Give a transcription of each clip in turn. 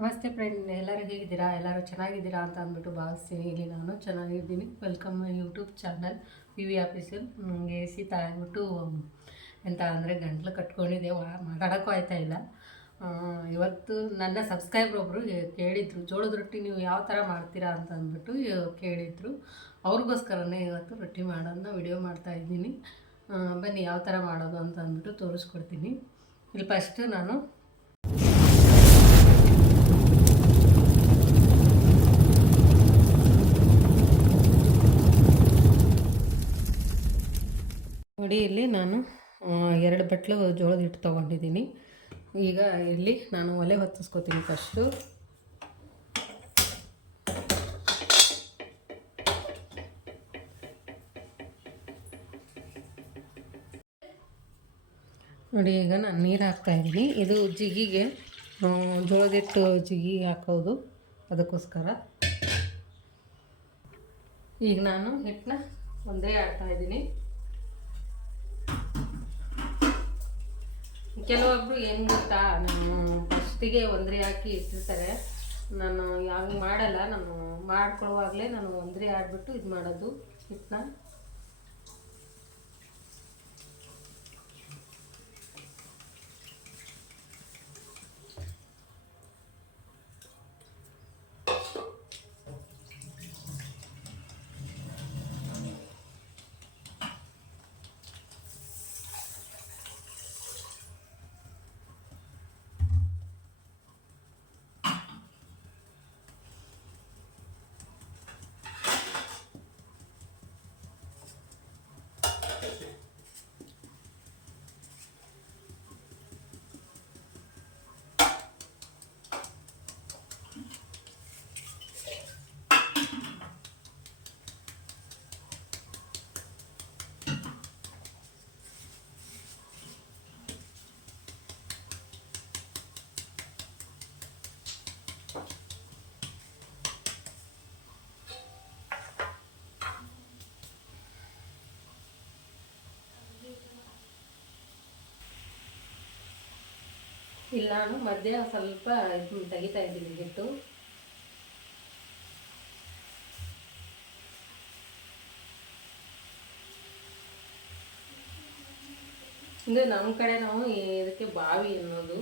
ನಮಸ್ತೆ ಫ್ರೆಂಡ್, ಎಲ್ಲರೂ ಹೇಗಿದ್ದೀರಾ? ಎಲ್ಲರೂ ಚೆನ್ನಾಗಿದ್ದೀರಾ ಅಂತ ಅಂದ್ಬಿಟ್ಟು ಭಾವಿಸ್ತೀನಿ. ಇಲ್ಲಿ ನಾನು ಚೆನ್ನಾಗಿದ್ದೀನಿ. Welcome my YouTube channel P V officer. ನನಗೆ ಶೀತ ಆಗಿಬಿಟ್ಟು ಎಂತ ಅಂದರೆ ಗಂಟ್ಲು ಕಟ್ಕೊಂಡಿದ್ದೆ, ಮಾತಾಡೋಕ್ಕೂ ಆಯ್ತಾ ಇಲ್ಲ. ಇವತ್ತು ನನ್ನ ಸಬ್ಸ್ಕ್ರೈಬರ್ ಒಬ್ಬರು ಕೇಳಿದರು, ಜೋಳದ ರೊಟ್ಟಿ ನೀವು ಯಾವ ಥರ ಮಾಡ್ತೀರಾ ಅಂತ ಅಂದ್ಬಿಟ್ಟು ಕೇಳಿದರು. ಅವ್ರಿಗೋಸ್ಕರನೇ ಇವತ್ತು ರೊಟ್ಟಿ ಮಾಡೋದನ್ನ ವಿಡಿಯೋ ಮಾಡ್ತಾಯಿದ್ದೀನಿ. ಬನ್ನಿ ಯಾವ ಥರ ಮಾಡೋದು ಅಂತ ಅಂದ್ಬಿಟ್ಟು ತೋರಿಸ್ಕೊಡ್ತೀನಿ. ಇಲ್ಲಿ ಫಸ್ಟು ನಾನು ನೋಡಿ, ಇಲ್ಲಿ ನಾನು 2 ಬಟ್ಲು ಜೋಳದ ಹಿಟ್ಟು ತೊಗೊಂಡಿದ್ದೀನಿ. ಈಗ ಇಲ್ಲಿ ನಾನು ಒಲೆ ಹೊತ್ತಿಸ್ಕೊತೀನಿ. ಫಸ್ಟು ನೋಡಿ, ಈಗ ನಾನು ನೀರು ಹಾಕ್ತಾಯಿದ್ದೀನಿ. ಇದು ಜಿಗಿಗೆ ಜೋಳದ ಹಿಟ್ಟು ಜಿಗಿ ಹಾಕೋದು, ಅದಕ್ಕೋಸ್ಕರ. ಈಗ ನಾನು ಹಿಟ್ಟನ್ನ ಒಂದೇ ಹಾಕ್ತಾಯಿದ್ದೀನಿ. ಕೆಲವೊಬ್ಬರು ಏನು ಗೊತ್ತಾ, ನಾನು ಫಸ್ಟಿಗೆ ಒಂದ್ರೆ ಹಾಕಿ ಇಟ್ಟಿರ್ತಾರೆ. ನಾನು ಹಂಗೆ ಮಾಡಲ್ಲ. ನಾನು ಮಾಡ್ಕೊಳ್ಳುವಾಗಲೇ ನಾನು ಒಂದ್ರೆ ಆಡ್ಬಿಟ್ಟು ಇದು ಮಾಡೋದು ಹಿಟ್ಟನ್ನ. ಇಲ್ಲಿ ನಾನು ಮಧ್ಯ ಸ್ವಲ್ಪ ಇದು ತೆಗಿತಾ ಇದ್ದೀನಿ ಹಿಟ್ಟು. ಇದು ನಮ್ಮ ಕಡೆ ನಾವು ಇದಕ್ಕೆ ಬಾವಿ ಅನ್ನೋದು,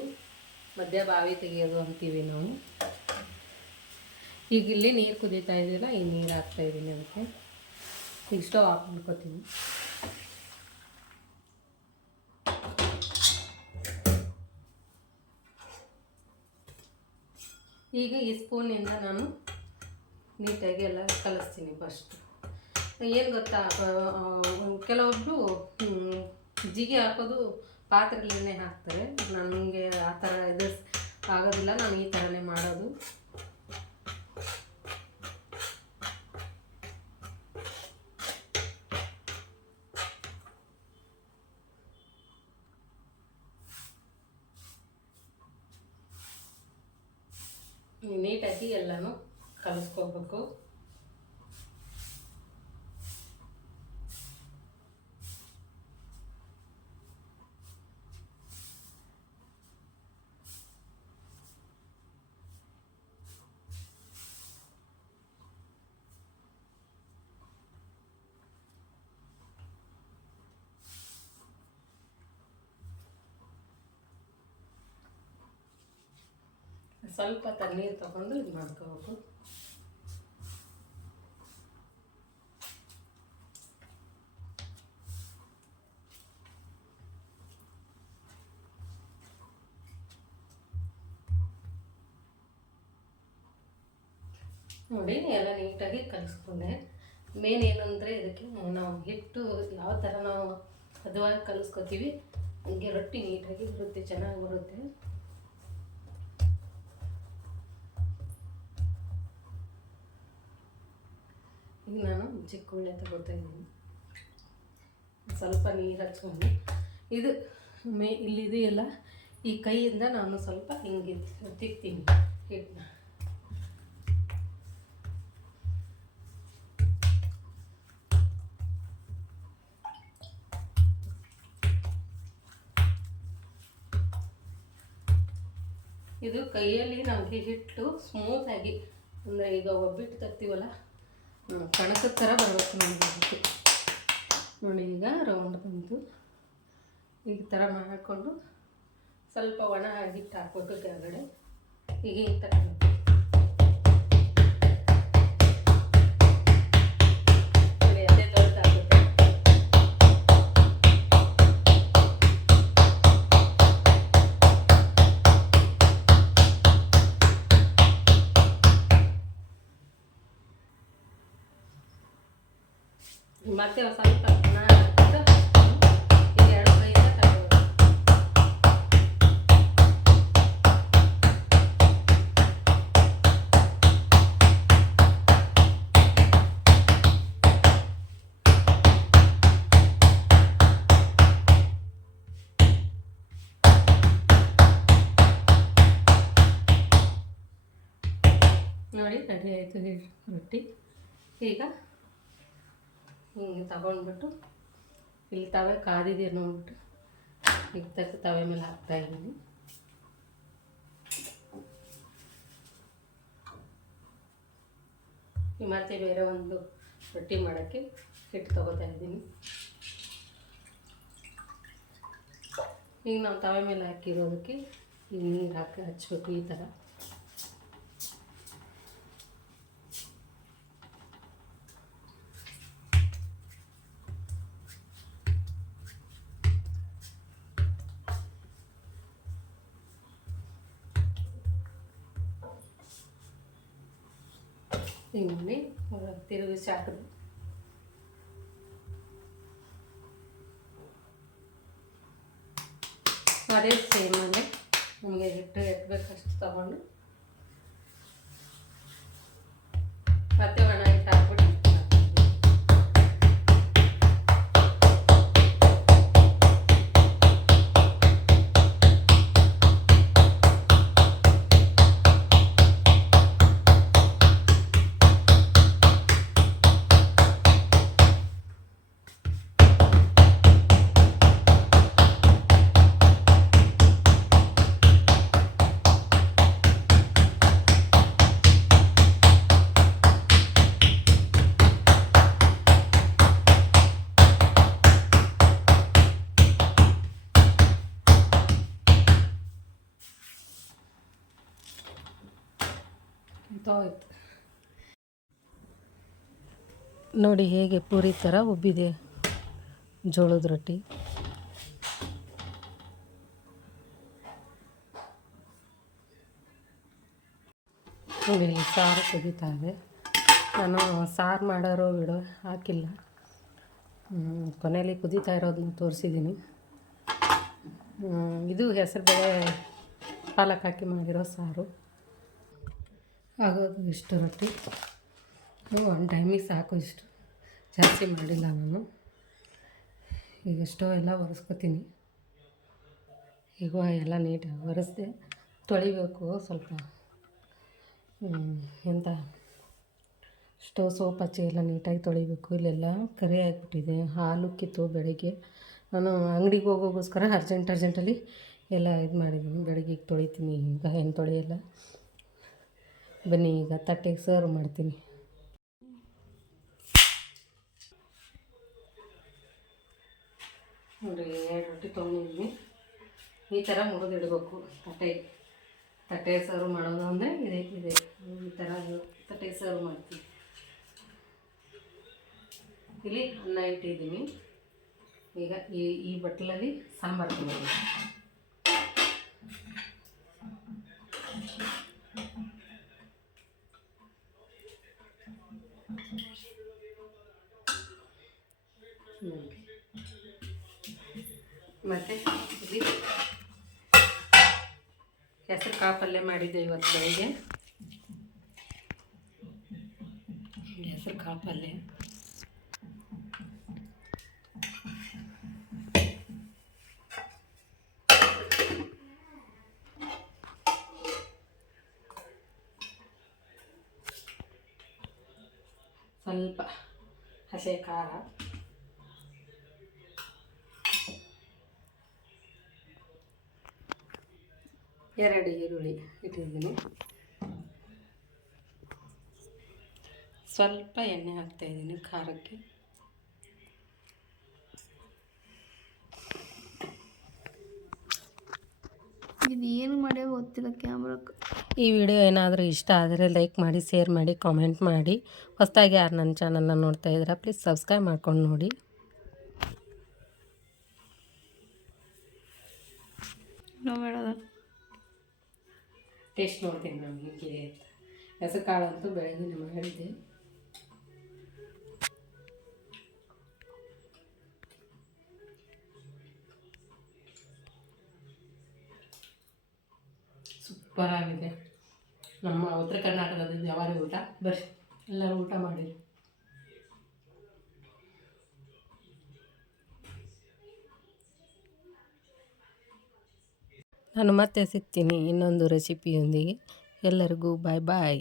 ಮಧ್ಯ ಬಾವಿ ತೆಗಿಯೋದು ಅಂತೀವಿ ನಾವು. ಈಗ ಇಲ್ಲಿ ನೀರು ಕುದೀತಾ ಇದೆಯಲ್ಲ, ಈ ನೀರು ಹಾಕ್ತಾಯಿದ್ದೀನಿ ಅದಕ್ಕೆ. ಈಗ ಸ್ಟವ್ ಆಫ್ ಮಾಡ್ಕೊತೀನಿ. ಈಗ ಈ ಸ್ಪೂನಿಂದ ನಾನು ನೀಟಾಗಿ ಎಲ್ಲ ಕಲಿಸ್ತೀನಿ. ಫಸ್ಟ್ ಏನು ಗೊತ್ತಾ, ಕೆಲವೊಬ್ಬರು ಜಿಗಿ ಹಾಕೋದು ಪಾತ್ರೆಗಳನ್ನೇ ಹಾಕ್ತಾರೆ. ನನಗೆ ಆ ಥರ ಇದು ಆಗೋದಿಲ್ಲ. ನಾನು ಈ ಥರನೇ ಮಾಡೋದು. ನೀಟಾಗಿ ಎಲ್ಲನೂ ಕಲಿಸ್ಕೋಬೇಕು. ಸ್ವಲ್ಪ ತಣ್ಣೀರು ತಗೊಂಡು ಇದು ಮಾಡ್ಕೋಬೇಕು. ನೋಡಿ, ಎಲ್ಲ ನೀಟಾಗಿ ಕಲಿಸ್ಕೊಂಡೆ. ಮೇನ್ ಏನಂದರೆ ಇದಕ್ಕೆ ನಾವು ಹಿಟ್ಟು ಯಾವ ಥರ ನಾವು ಹದವಾಗಿ ಕಲಿಸ್ಕೊತೀವಿ, ಹಂಗೆ ರೊಟ್ಟಿ ನೀಟಾಗಿ ಬರುತ್ತೆ, ಚೆನ್ನಾಗಿ ಬರುತ್ತೆ. ಈಗ ನಾನು ಚಿಕ್ಕ ಉಳ್ಳೆ ತಗೋತಾ ಇದ್ದೀನಿ. ಸ್ವಲ್ಪ ನೀರು ಹಚ್ಕೊಂಡು ಇದು ಇಲ್ಲಿದೆಯಲ್ಲ, ಈ ಕೈಯಿಂದ ನಾನು ಸ್ವಲ್ಪ ಹಿಂಗೆ ತಿಕ್ತೀನಿ ಹಿಟ್ಟನ್ನ. ಇದು ಕೈಯಲ್ಲಿ ನಮಗೆ ಹಿಟ್ಟು ಸ್ಮೂತಾಗಿ ಅಂದರೆ ಈಗ ಒಬ್ಬಿಟ್ಟು ತರ್ತೀವಲ್ಲ ಕಣಕದ ಥರ ಬರಬೇಕು ನಮಗೆ ಅದಕ್ಕೆ. ನೋಡಿ ಈಗ ರೌಂಡ್ ಬಂತು. ಈ ಥರ ಮಾಡಿಕೊಂಡು ಸ್ವಲ್ಪ ಒಣ ಹಿಟ್ಟು ಹಾಕ್ಬಿಟ್ಟು ಕೆಳಗಡೆ ಈಗ ಈ ಥರ ಅದೇ ದೊಡ್ಡದಾಗುತ್ತೆ. ಮತ್ತೆ ಸ್ವಲ್ಪ ಈಗ 2 ಕೈಯಿಂದ ತಗೊಳ್ಳಿ. ನೋಡಿ ರೆಡಿ ಆಯಿತು ರೊಟ್ಟಿ. ಈಗ ಹಿಂಗೆ ತಗೊಂಡ್ಬಿಟ್ಟು ಇಲ್ಲಿ ತವೆ ಕಾದಿದೆಯೋ ನೋಡ್ಬಿಟ್ಟು ಈಗ ತೆಗೆದು ತವೆ ಮೇಲೆ ಹಾಕ್ತಾಯಿದ್ದೀನಿ. ಮತ್ತೆ ಬೇರೆ ಒಂದು ರೊಟ್ಟಿ ಮಾಡೋಕ್ಕೆ ಹಿಟ್ಟು ತೊಗೋತಾ ಇದ್ದೀನಿ. ಈಗ ನಾವು ತವೆ ಮೇಲೆ ಹಾಕಿರೋದಕ್ಕೆ ಈಗ ನೀರು ಹಾಕಿ ಹಚ್ಚಬೇಕು ಈ ಥರ. ಈಗ ನೋಡಿ ತಿರುಗಿಸಿ ಹಾಕಿದ್ರು. ಅದೇ ಸೇಮಲ್ಲೇ ನಮಗೆ ಹಿಟ್ಟು ಎತ್ತಬೇಕಷ್ಟು ತಗೊಂಡು ಮತ್ತೆ ಒಣ ಹಿಟ್ಟು ಹಾಕ್ಬಿಟ್ಟು ಹೋಯ್ತು. ನೋಡಿ ಹೇಗೆ ಪೂರಿ ಥರ ಉಬ್ಬಿದೆ ಜೋಳದ ರೊಟ್ಟಿ. ನೋಡಿ ಸಾರು ಕುದೀತಾ ಇದೆ. ನಾನು ಸಾರು ಮಾಡೋರು ವಿಡಿಯೋ ಹಾಕಿಲ್ಲ, ಕೊನೆಯಲ್ಲಿ ಕುದೀತಾ ಇರೋದನ್ನ ತೋರಿಸಿದ್ದೀನಿ. ಇದು ಹೆಸರುಬೇಳೆ ಪಾಲಕ್ ಹಾಕಿ ಮಾಡಿರೋ ಸಾರು. ಆಗೋದು ಇಷ್ಟು ರೊಟ್ಟಿ ಒಂದು ಟೈಮಿಗೆ ಸಾಕು, ಇಷ್ಟು ಜಾಸ್ತಿ ಮಾಡಿಲ್ಲ ನಾನು. ಈಗ ಸ್ಟವ್ ಎಲ್ಲ ಒರೆಸ್ಕೊತೀನಿ. ಈಗ ಎಲ್ಲ ನೀಟಾಗಿ ಒರೆಸ್ದೆ, ತೊಳಿಬೇಕು ಸ್ವಲ್ಪ. ಎಂತ ಸ್ಟವ್ ಸೋಪ್ ಹಚ್ಚಿ ಎಲ್ಲ ನೀಟಾಗಿ ತೊಳಿಬೇಕು. ಇಲ್ಲೆಲ್ಲ ಕರಿ ಆಗಿಬಿಟ್ಟಿದೆ. ಹಾಲು ಕಿತ್ತು ಬೆಳಗ್ಗೆ ನಾನು ಅಂಗಡಿಗೆ ಹೋಗೋಗೋಸ್ಕರ ಅರ್ಜೆಂಟಲ್ಲಿ ಎಲ್ಲ ಇದು ಮಾಡಿದ್ದೀನಿ. ಬೆಳಗ್ಗೆ ಈಗ ತೊಳಿತೀನಿ, ಈಗ ಏನು ತೊಳೆಯಲ್ಲ. ಬನ್ನಿ ಈಗ ತಟ್ಟೆಗೆ ಸರ್ವ್ ಮಾಡ್ತೀನಿ. ನೋಡಿ 2 ರೊಟ್ಟಿ ತೊಗೊಂಡಿದ್ದೀನಿ. ಈ ಥರ ಮುರಿದಿಡಬೇಕು ತಟ್ಟೆ ಸರ್ವ್ ಮಾಡೋದು ಅಂದರೆ ಇದೆ ಈ ಥರ ತಟ್ಟೆ ಸರ್ವ್ ಮಾಡ್ತೀನಿ. ಇಲ್ಲಿ ಅನ್ನ ಇಟ್ಟಿದ್ದೀನಿ. ಈಗ ಈ ಬಟ್ಲಲ್ಲಿ ಸಾಂಬಾರು ತಿನ್ನೋದು. ಮತ್ತು ಇಲ್ಲಿ ಹೆಸರು ಕಾಳು ಪಲ್ಯ ಮಾಡಿದ್ದೆ ಇವತ್ತು ಬೆಳಿಗ್ಗೆ. ಹೆಸರು ಕಾಳು ಪಲ್ಯ ಸ್ವಲ್ಪ ಹಸಿ ಖಾರ, 2 ಈರುಳ್ಳಿ ಇಟ್ಟಿದ್ದೀನಿ. ಸ್ವಲ್ಪ ಎಣ್ಣೆ ಹಾಕ್ತಾಯಿದ್ದೀನಿ ಖಾರಕ್ಕೆ. ಇದು ಏನು ಮಾಡೇ ಗೊತ್ತಿಲ್ಲ ಕ್ಯಾಮ್ರಕ್ಕೆ. ಈ ವಿಡಿಯೋ ಏನಾದರೂ ಇಷ್ಟ ಆದರೆ ಲೈಕ್ ಮಾಡಿ, ಶೇರ್ ಮಾಡಿ, ಕಾಮೆಂಟ್ ಮಾಡಿ. ಹೊಸದಾಗಿ ಯಾರು ನನ್ನ ಚಾನಲ್ನ ನೋಡ್ತಾ ಇದ್ದೀರಾ ಪ್ಲೀಸ್ ಸಬ್ಸ್ಕ್ರೈಬ್ ಮಾಡ್ಕೊಂಡು ನೋಡಿ. ಟೇಸ್ಟ್ ನೋಡ್ತೀನಿ ನಾನು ಹೀಗಿದೆ ಅಂತ. ಹೆಸರು ಕಾಳು ಅಂತೂ ಬೆಳಗ್ಗೆ ಮಾಡಿದ್ದೆ. ಸೂಪರ್ ಆಗಿದೆ. ನಮ್ಮ ಉತ್ತರ ಕರ್ನಾಟಕದ ಜವಾರಿ ಊಟ. ಬರ್ರಿ ಎಲ್ಲರೂ ಊಟ ಮಾಡಿ. ನಾನು ಮತ್ತೆ ಸಿಗ್ತೀನಿ ಇನ್ನೊಂದು ರೆಸಿಪಿಯೊಂದಿಗೆ. ಎಲ್ಲರಿಗೂ ಬಾಯ್ ಬಾಯ್.